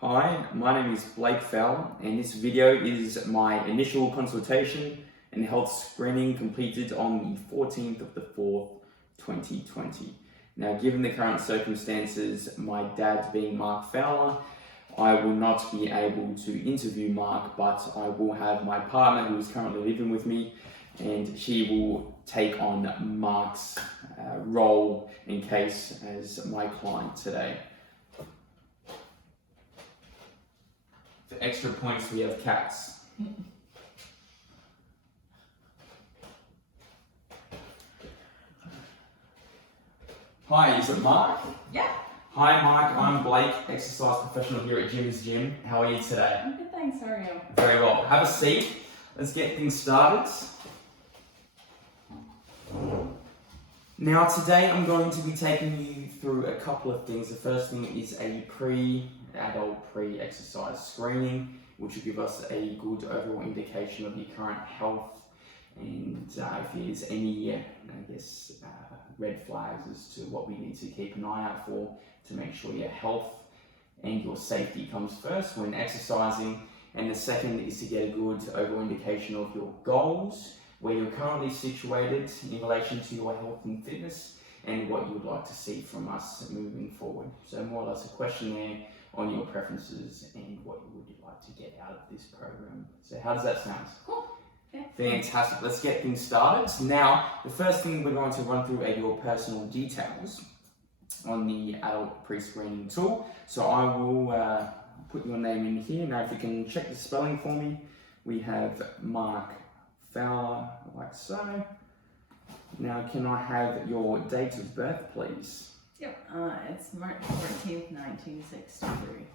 Hi, my name is Blake Fowler, and this video is my initial consultation and health screening completed on the 14th of the 4th, 2020. Now, given the current circumstances, my dad being Mark Fowler, I will not be able to interview Mark, but I will have my partner who is currently living with me, and she will take on Mark's role in case as my client today. For extra points, we have cats. Hi, is it Mark? Yeah. Hi Mark, I'm Blake, exercise professional here at Jim's Gym. How are you today? I'm good, thanks. How are you? Very well. Have a seat. Let's get things started. Now today I'm going to be taking you through a couple of things. The first thing is a pre-adult pre-exercise screening, which will give us a good overall indication of your current health and if there's any, red flags as to what we need to keep an eye out for to make sure your health and your safety comes first when exercising. And the second is to get a good overall indication of your goals, where you're currently situated in relation to your health and fitness, and what you would like to see from us moving forward. So more or less a questionnaire on your preferences and what you would like to get out of this program. So how does that sound? Cool. Yeah. Fantastic. Let's get things started. Now, the first thing we're going to run through are your personal details on the adult pre-screening tool. So I will put your name in here. Now, if you can check the spelling for me, we have Mark Fowler, like so. Now, can I have your date of birth, please? Yep. It's March 14th, 1963.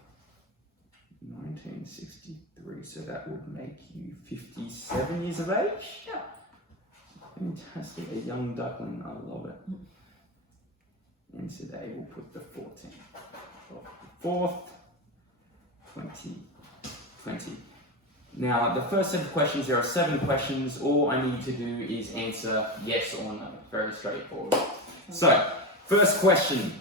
1963, so that would make you 57 years of age? Yep. Fantastic, a young duckling, I love it. And today we'll put the 14th of the 4th, 2020. Now, the first set of questions, there are 7 questions. All I need to do is answer yes or no. Very straightforward. So, first question.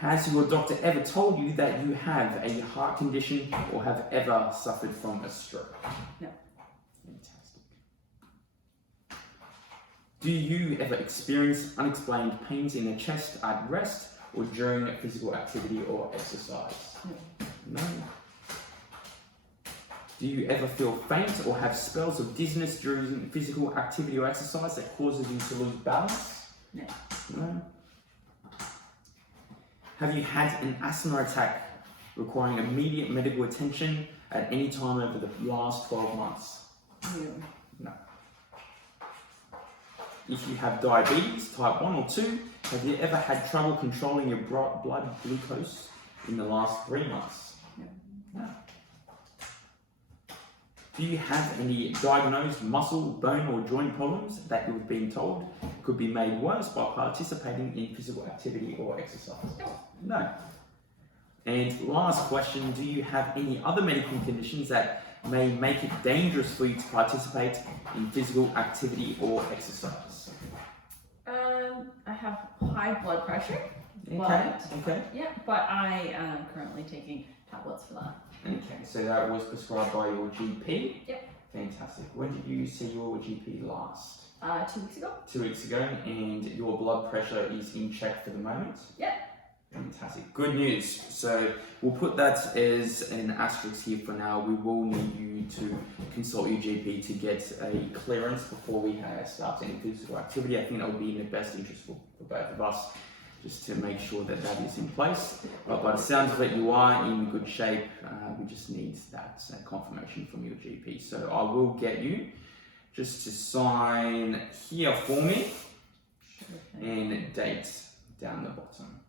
Has your doctor ever told you that you have a heart condition or have ever suffered from a stroke? No. Fantastic. Do you ever experience unexplained pains in the chest at rest or during physical activity or exercise? No. No. Do you ever feel faint or have spells of dizziness during physical activity or exercise that causes you to lose balance? No. No. Have you had an asthma attack requiring immediate medical attention at any time over the last 12 months? No. No. If you have diabetes, type 1 or 2, have you ever had trouble controlling your blood glucose in the last 3 months? No. No. Do you have any diagnosed muscle, bone or joint problems that you've been told could be made worse by participating in physical activity or exercise? No. And last question, do you have any other medical conditions that may make it dangerous for you to participate in physical activity or exercise? I have high blood pressure. Okay. But I am currently taking tablets for that. Okay, so that was prescribed by your GP? Yep. Fantastic. When did you see your GP last? 2 weeks ago. 2 weeks ago, and your blood pressure is in check for the moment? Yep. Fantastic. Good news. So we'll put that as an asterisk here for now. We will need you to consult your GP to get a clearance before we start any physical activity. I think that would be in the best interest for both of us, just to make sure that that is in place. But by the sounds of it, you are in good shape. We just need that confirmation from your GP. So I will get you just to sign here for me and date down the bottom.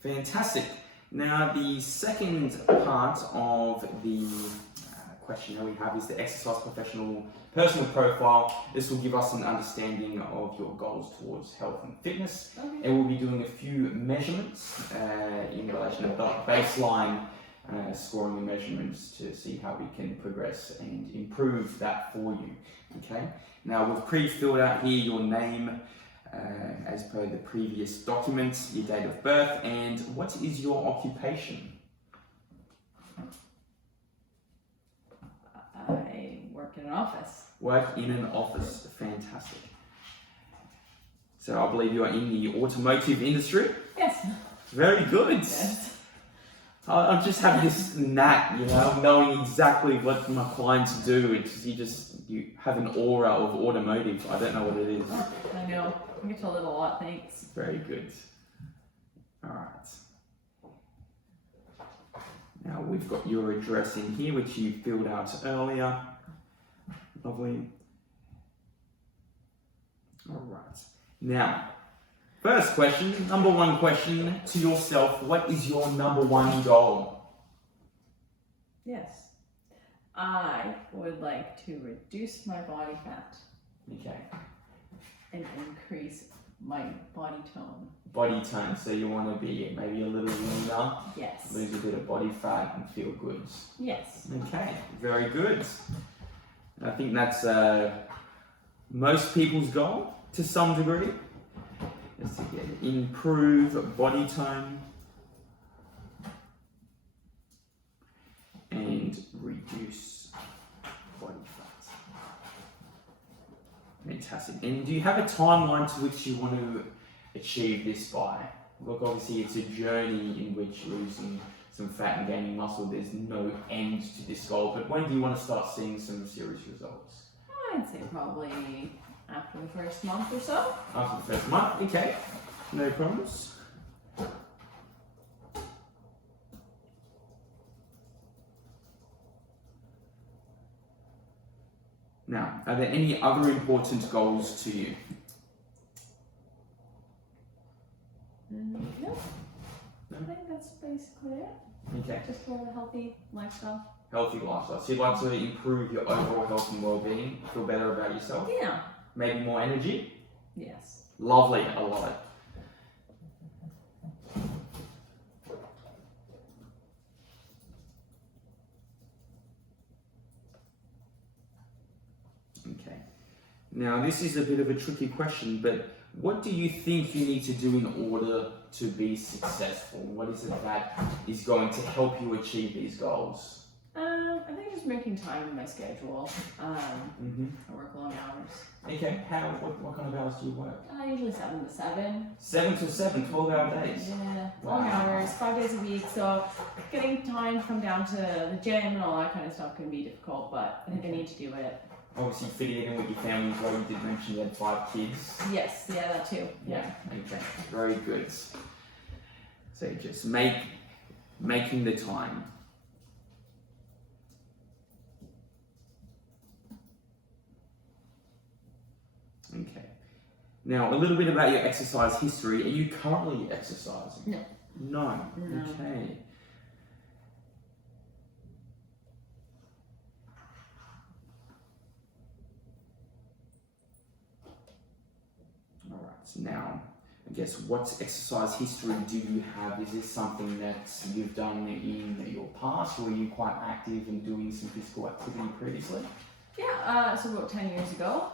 Fantastic. Now the second part of the questionnaire we have is the exercise professional personal profile. This will give us an understanding of your goals towards health and fitness. Okay. And we'll be doing a few measurements in relation to baseline scoring and measurements to see how we can progress and improve that for you. Okay. Now we've pre-filled out here your name as as per the previous document, your date of birth, and what is your occupation? I work in an office. Work in an office. Fantastic. So I believe you are in the automotive industry. Yes. Very good. Yes. I just have this knack, knowing exactly what my clients do. You have an aura of automotive. I don't know what it is. I know. I get to live a lot, thanks. Very good. All right. Now we've got your address in here, which you filled out earlier. Lovely. All right. Now, first question, number one question to yourself. What is your number one goal? Yes. I would like to reduce my body fat Okay. and increase my body tone. Body tone. So you want to be maybe a little leaner, Yes. lose a bit of body fat and feel good. Yes. Okay, very good. I think that's most people's goal to some degree. Is to improve body tone and reduce body fat. Fantastic. And do you have a timeline to which you want to achieve this by? Look, obviously it's a journey in which losing some fat and gaining muscle, there's no end to this goal, but when do you want to start seeing some serious results? I'd say probably after the first month or so. After the first month, okay, no problems. Now, are there any other important goals to you? No. I think that's basically it. Okay. Just for a healthy lifestyle. Healthy lifestyle. So you'd like to improve your overall health and well-being, feel better about yourself, Yeah. maybe more energy? Yes. Lovely, I love it. Okay. Now, this is a bit of a tricky question, but what do you think you need to do in order to be successful? What is it that is going to help you achieve these goals? I think just making time in my schedule. I work long hours. Okay, what kind of hours do you work? Usually 7 to 7. 7 to 7, 12-hour days. Yeah, long Wow. hours, 5 days a week. So getting time to come down to the gym and all that kind of stuff can be difficult, but I think I need to do it. Obviously fitting it in with your family as well. You did mention you had 5 kids. Yes, yeah, that too. Yeah. Okay, very good. So just making the time. Okay. Now, a little bit about your exercise history. Are you currently exercising? No. No. No. Okay. All right. So now, I guess, what exercise history do you have? Is this something that you've done in your past, or were you quite active in doing some physical activity previously? Yeah, so about 10 years ago,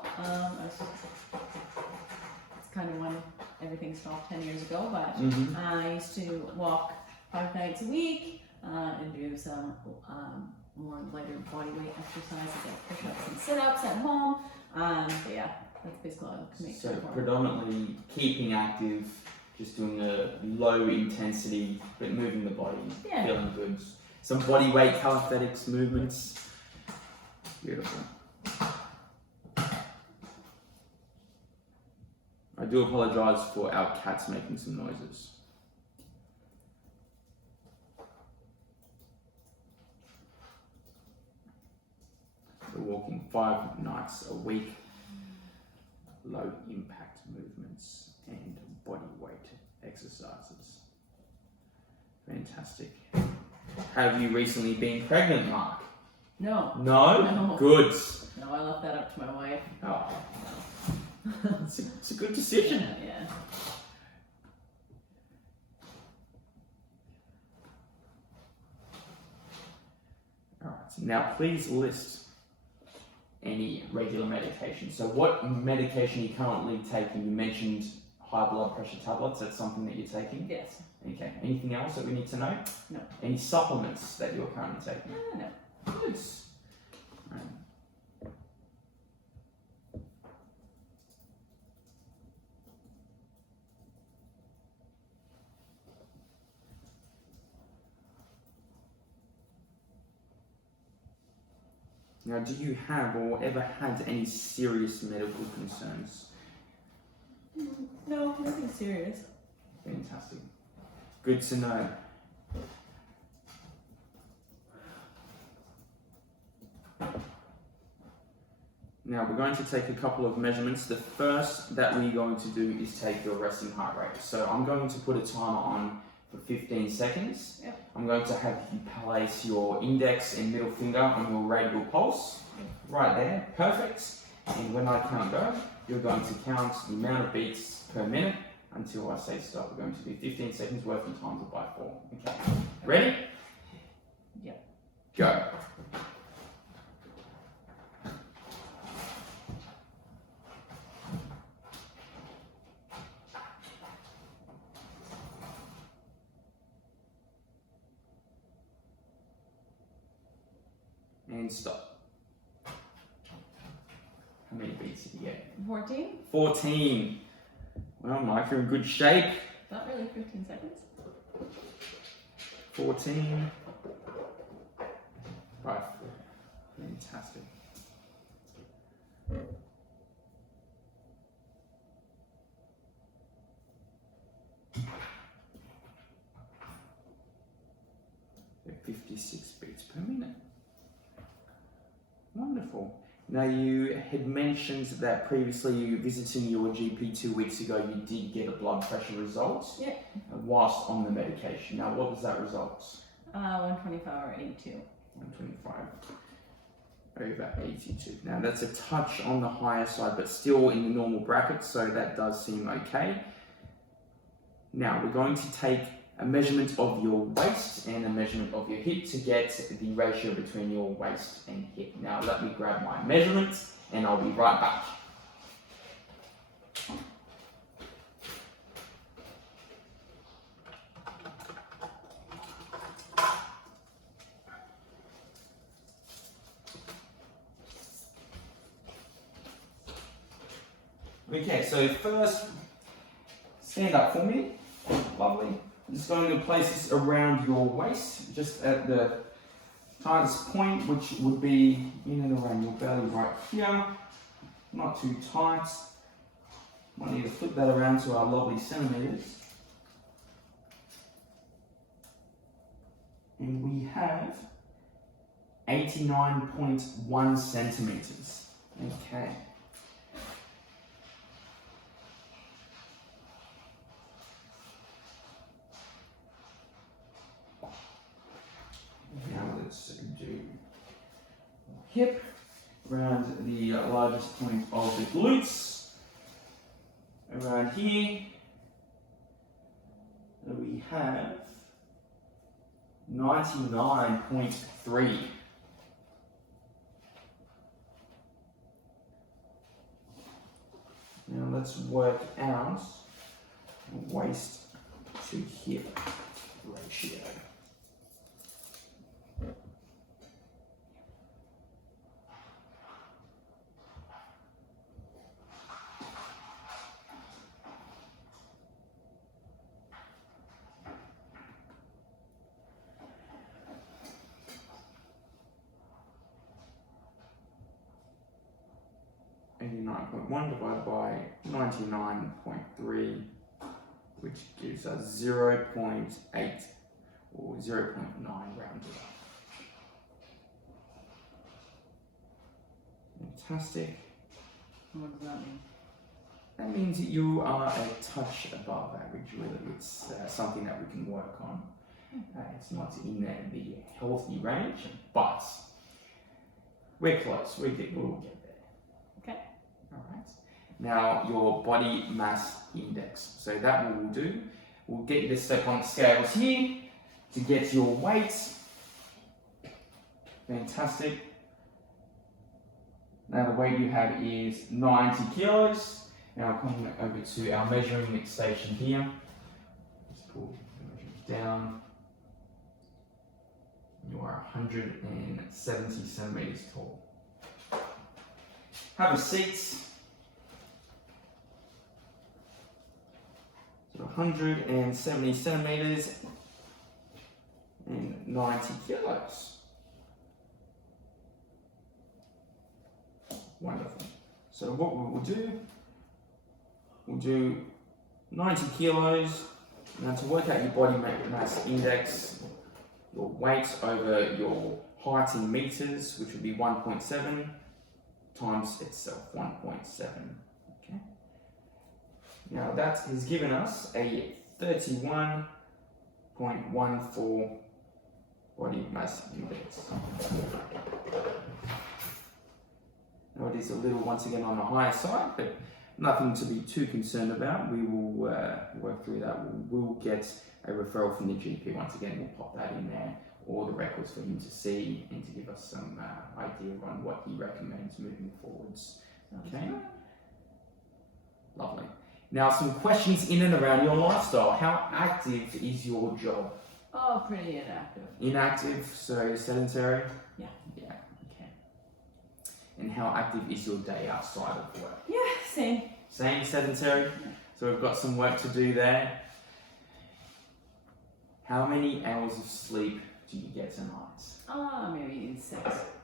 it's kind of when everything stopped 10 years ago, but I used to walk 5 nights a week and do some more lighter body weight exercises like push-ups and sit-ups at home. But yeah, that's basically all I can make So time for. predominantly keeping active, just doing a low intensity, but moving the body, Yeah. feeling good. Some body weight calisthenics movements. Beautiful. I do apologise for our cats making some noises. So walking 5 nights a week, low impact movements and body weight exercises. Fantastic. Have you recently been pregnant, Mark? No. No? No. Good. No, I left that up to my wife. Oh, it's a good decision. Yeah. Alright, now please list any regular medication. So what medication are you currently taking? You mentioned high blood pressure tablets. That's something that you're taking? Yes. Okay. Anything else that we need to know? No. Any supplements that you're currently taking? No. Good. Now, do you have or ever had any serious medical concerns? No, nothing serious. Fantastic. Good to know. Now we're going to take a couple of measurements. The first that we're going to do is take your resting heart rate. So I'm going to put a timer on for 15 seconds. Yep. I'm going to have you place your index and middle finger on your radial pulse. Right there, perfect. And when I count go, you're going to count the amount of beats per minute until I say stop. We're going to do 15 seconds worth and times it by 4. Okay. Ready? Yep. Go. And stop. How many beats did you get? 14? 14. Well, Mike, you're in good shape. Not really 15 seconds. 14. Right. Fantastic. So 56 beats per minute. Wonderful. Now, you had mentioned that previously you visiting your GP 2 weeks ago, you did get a blood pressure result. Yeah. Whilst on the medication. Now, what was that result? 125/82. 125 over 82. Now, that's a touch on the higher side, but still in the normal bracket, so that does seem okay. Now, we're going to take a measurement of your waist and a measurement of your hip to get the ratio between your waist and hip. Now let me grab my measurement and I'll be right back. Okay, so first, stand up for me. Lovely. I'm just going to place this around your waist, just at the tightest point, which would be in and around your belly right here. Not too tight. Might need to flip that around to our lovely centimeters. And we have 89.1 centimeters. Okay. Now let's do hip around the largest point of the glutes. Around here, we have 99.3. Now let's work out waist to hip ratio. Divided by 99.3, which gives us 0.8 or 0.9 rounded up. Fantastic. What does that mean? That means that you are a touch above average, really. It's something that we can work on. It's not in the healthy range, but we're close. We'll get there. Okay. Alright. Now your body mass index. So that what we'll do, we'll get you to step on the scales here to get your weight. Fantastic. Now the weight you have is 90 kilos. Now coming over to our measuring station here. Just pull the measurements down. You are 170 centimeters tall. Have a seat. So 170 centimeters and 90 kilos. Wonderful. So what we will do, we'll do 90 kilos. Now to work out your body mass index, your weight over your height in meters, which would be 1.7 times itself, 1.7. Okay. Now that has given us a 31.14 body mass index. Now it is a little, once again, on the higher side, but nothing to be too concerned about. We will work through that. We'll get a referral from the GP. Once again, we'll pop that in there, all the records for him to see and to give us some idea on what he recommends moving forwards. Okay. Lovely. Now, some questions in and around your lifestyle. How active is your job? Oh, pretty inactive. Inactive, so sedentary? Yeah. Yeah, okay. And how active is your day outside of work? Yeah, same. Same, sedentary? Yeah. So we've got some work to do there. How many hours of sleep do you get a night? Maybe 6.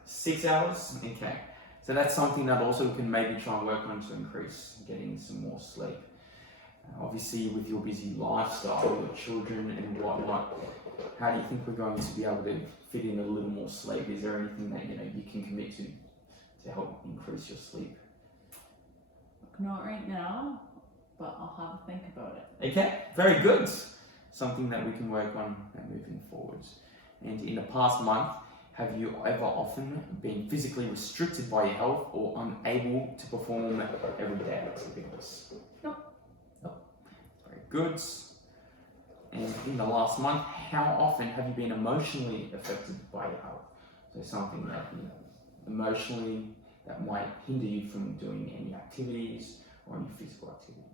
6 hours? Okay. So that's something that also we can maybe try and work on to increase getting some more sleep. Obviously, with your busy lifestyle, your children and whatnot, how do you think we're going to be able to fit in a little more sleep? Is there anything that you can commit to help increase your sleep? Not right now, but I'll have a think about it. Okay, very good. Something that we can work on moving forwards. And in the past month, have you ever often been physically restricted by your health or unable to perform everyday activities? No. No. Very good. And in the last month, how often have you been emotionally affected by your health? So something that, emotionally that might hinder you from doing any activities or any physical activity.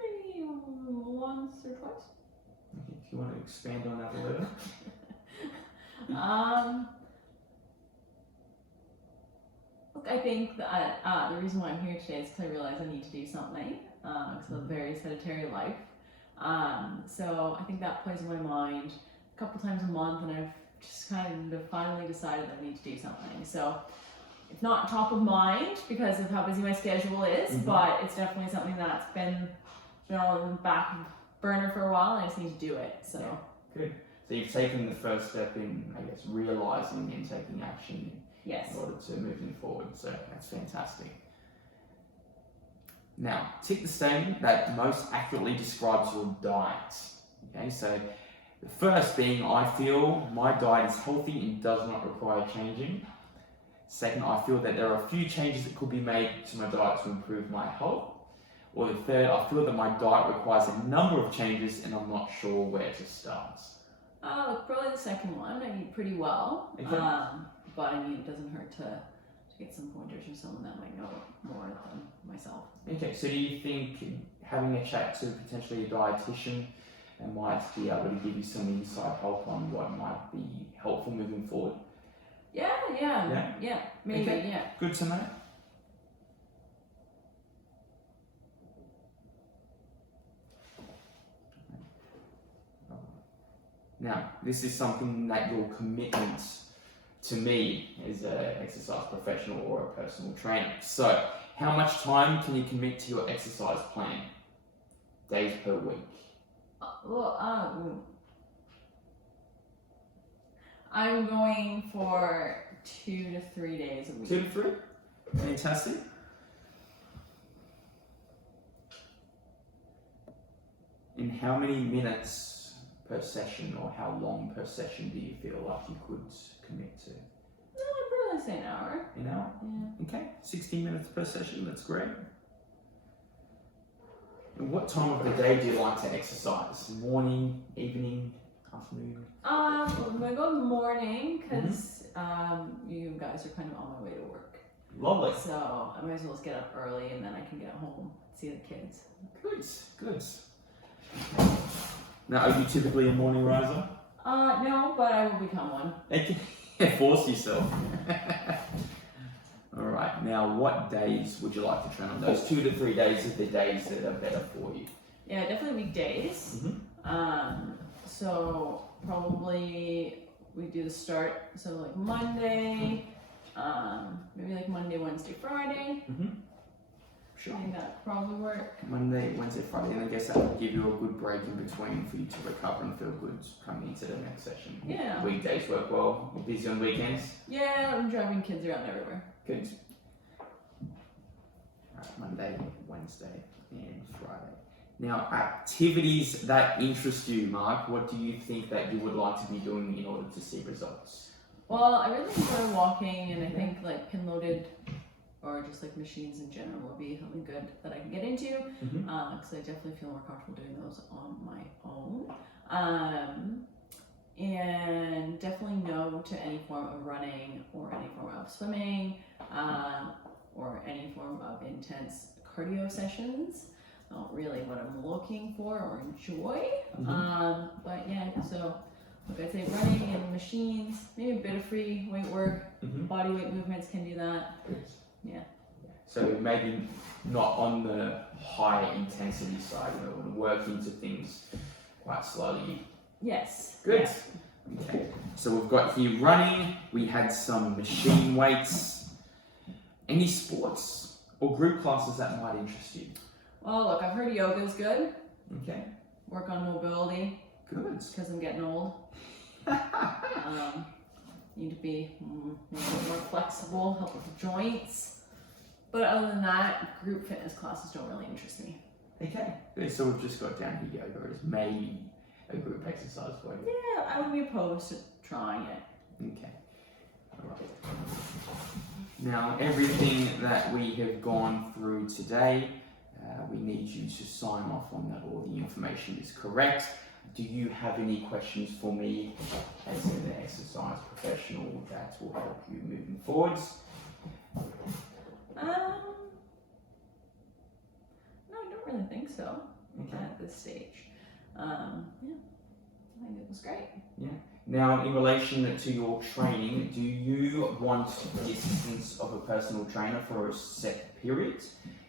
Maybe once or twice. Okay, if you want to expand on that a little. Look, I think that the reason why I'm here today is because I realize I need to do something because of a very sedentary life. So I think that plays in my mind a couple times a month, and I've just kind of finally decided that I need to do something. So it's not top of mind because of how busy my schedule is, but it's definitely something that's been on the back burner for a while, and I just need to do it. So yeah, good. So you've taken the first step in, I guess, realizing and taking action yes. in order to moving forward. So that's fantastic. Now, tick the statement that most accurately describes your diet. Okay, so the first being, I feel my diet is healthy and does not require changing. Second, I feel that there are a few changes that could be made to my diet to improve my health. Or the third, I feel that my diet requires a number of changes and I'm not sure where to start. Look, probably the second one. I eat pretty well, Okay. but I mean, it doesn't hurt to get some pointers from someone that might know more than myself. Okay, so do you think having a chat to potentially a dietitian might be able to give you some inside help on what might be helpful moving forward? Yeah, maybe, Okay. yeah. Good to know. Now, this is something that your commitment to me as an exercise professional or a personal trainer. So, how much time can you commit to your exercise plan? Days per week? I'm going for 2 to 3 days a week. 2 to 3? Fantastic. And how many minutes per session or how long per session do you feel like you could commit to? I'd probably say an hour. An hour? Yeah. Okay, 60 minutes per session, that's great. And what time of the day do you like to exercise? Morning, evening? Afternoon? I'm gonna go morning because you guys are kind of on my way to work. Lovely. So I might as well just get up early and then I can get home, see the kids. Good. Now, are you typically a morning riser? No, but I will become one. Force yourself. Alright, now what days would you like to train on? Those 2 to 3 days are the days that are better for you. Yeah, definitely weekdays. So probably we do the start, so like Monday, maybe like Monday, Wednesday, Friday. Sure. I think that would probably work. Monday, Wednesday, Friday, and I guess that will give you a good break in between for you to recover and feel good coming into the next session. Yeah. Weekdays work well. You're busy on weekends? Yeah, I'm driving kids around everywhere. Good. Alright, Monday, Wednesday, and Friday. Now, activities that interest you, Mark, what do you think that you would like to be doing in order to see results? Well, I really enjoy walking, and I think like pin loaded or just like machines in general would be something good that I can get into because I definitely feel more comfortable doing those on my own. And definitely no to any form of running or any form of swimming or any form of intense cardio sessions. Not really what I'm looking for or enjoy. But yeah, so like I say, running and machines, maybe a bit of free weight work, body weight movements can do that. Yeah. So maybe not on the high intensity side, you know, work into things quite slowly. Yes. Good. Yeah. Okay. So we've got here running, we had some machine weights. Any sports or group classes that might interest you? Well, look, I've heard yoga is good. Okay. Work on mobility. Good. Because I'm getting old. Need to be a little bit more flexible, help with the joints. But other than that, group fitness classes don't really interest me. Okay. Good. So we've just got down here yoga as maybe a group exercise for you. Yeah, I would be opposed to trying it. Okay. All right. Now, everything that we have gone through today, we need you to sign off on that all the information is correct. Do you have any questions for me as an exercise professional that will help you moving forwards? No, I don't really think so at this stage. Yeah, I think it was great. Yeah. Now, in relation to your training, do you want the assistance of a personal trainer for a set period?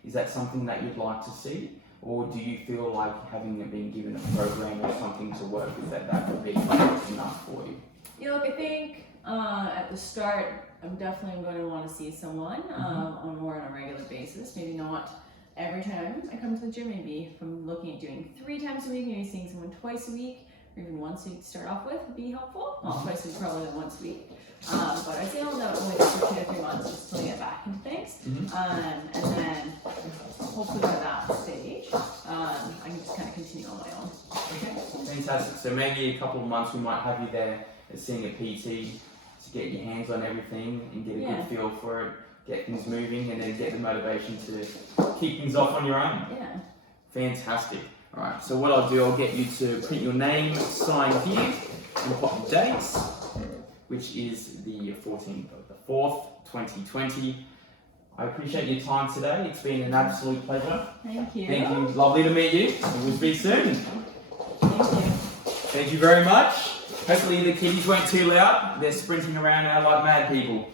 Is that something that you'd like to see? Or do you feel like having been given a program or something to work with that would be enough for you? Yeah, look, I think at the start, I'm definitely going to want to see someone on a regular basis. Maybe not every time I come to the gym. Maybe if I'm looking at doing 3 times a week, maybe seeing someone twice a week, or even once a week to start off with would be helpful. Well, twice a week, probably than once a week. But I say I'll know only for 2 to 3 months just till I get back into things. And then hopefully by that stage, I can just kind of continue on my own. Okay, fantastic. So maybe a couple of months we might have you there seeing a PT to get your hands on everything and get a good feel for it, get things moving, and then get the motivation to keep things off on your own. Yeah. Fantastic. All right, so what I'll do, I'll get you to print your name, sign here, and put the dates, which is the 14th of the 4th, 2020. I appreciate your time today. It's been an absolute pleasure. Thank you. Thank you. Lovely to meet you. And we'll speak soon. Thank you. Thank you very much. Hopefully the kiddies weren't too loud. They're sprinting around now like mad people.